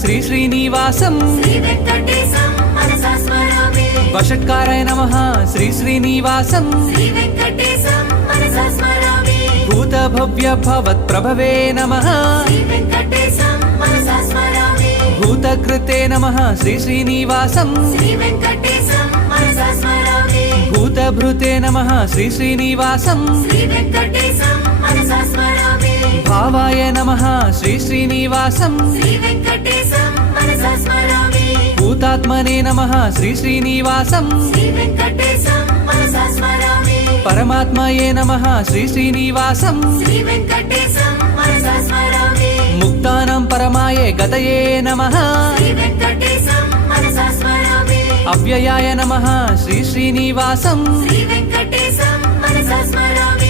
శ్రీ శ్రీనివాసం श्रीवेङ्कटेशं मनसा स्मरामि वषट्काराय नमः श्री श्रीनिवासं श्रीवेङ्कटेशं मनसा स्मरामि भूतभव्य भवत्प्रभवे नमः श्रीवेङ्कटेशं मनसा स्मरामि भूतकृते नमः श्री श्रीनिवासं श्रीवेङ्कटेशं मनसा स्मरामि भूतभृते नमः श्री श्रीनिवासं श्रीवेङ्कटेशं मनसा स्मरामि भावाय नमः श्री श्रीनिवासं श्रीवेङ्कटेशं मनसा स्मरामि भूतात्मने नमः श्री श्रीनिवासं श्रीवेङ्कटेशं मनसा स्मरामि परमात्मये नमः श्री श्रीनिवासं श्रीवेङ्कटेशं मनसा स्मरामि मुक्तानां परमाय गतये नमः श्रीवेङ्कटेशं मनसा स्मरामि अव्ययाय नमः श्री श्रीनिवासं श्रीवेङ्कटेशं मनसा स्मरामि